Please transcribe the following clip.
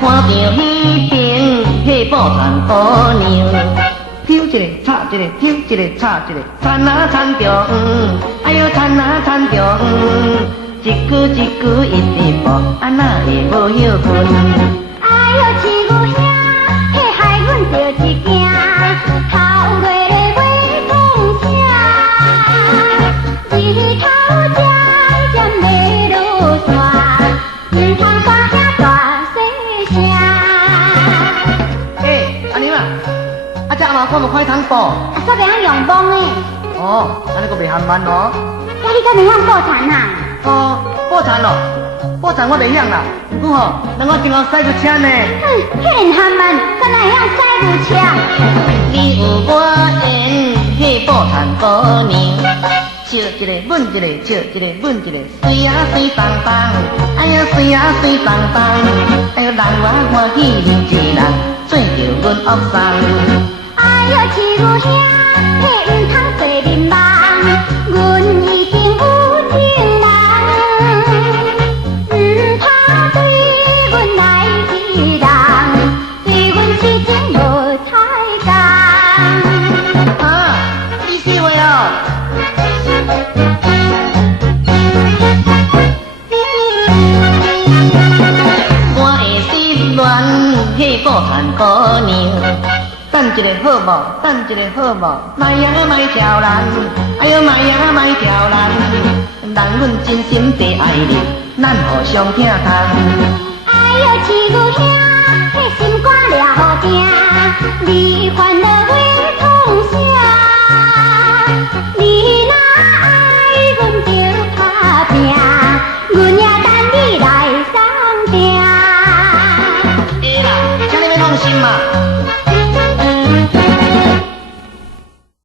看到迄边迄布田姑娘，抽一个插一个，抽一个插一个，牵啊牵着黄，哎呦牵啊牵着黄，一句一句一直步，啊哪会无歇困？哎呦，饲牛兄，迄害阮着一惊，头落咧尾痛声，日头渐渐要落山，唔通大声大细声。阿娘啊，这阿妈看无快通报？啊，煞袂晓用网诶，哦，安尼个袂含慢哦。呀，你敢袂晓报田啊？哦，报田咯，报田我袂晓啦。不过吼，人我今后驶过车呢。迄含慢，敢若会晓驶牛车？你有我缘，迄报田姑娘，笑一个吻一个，笑一个吻一个，水啊水当当，哎呀水啊水当当，哎呦人我欢喜另一人，做着阮恶送。哎呦，饲牛兄，迄唔通做面梦，阮已经有情人，唔怕对阮来一人，对阮痴情无太重。啊，你是话哦？我的心恋迄报田姑娘。等一个好无，等一个好无，卖呀卖挑人，哎呦卖呀卖挑人，人阮真心地爱你，咱互相疼痛。哎呦，饲牛兄，迄心肝了定，你烦恼。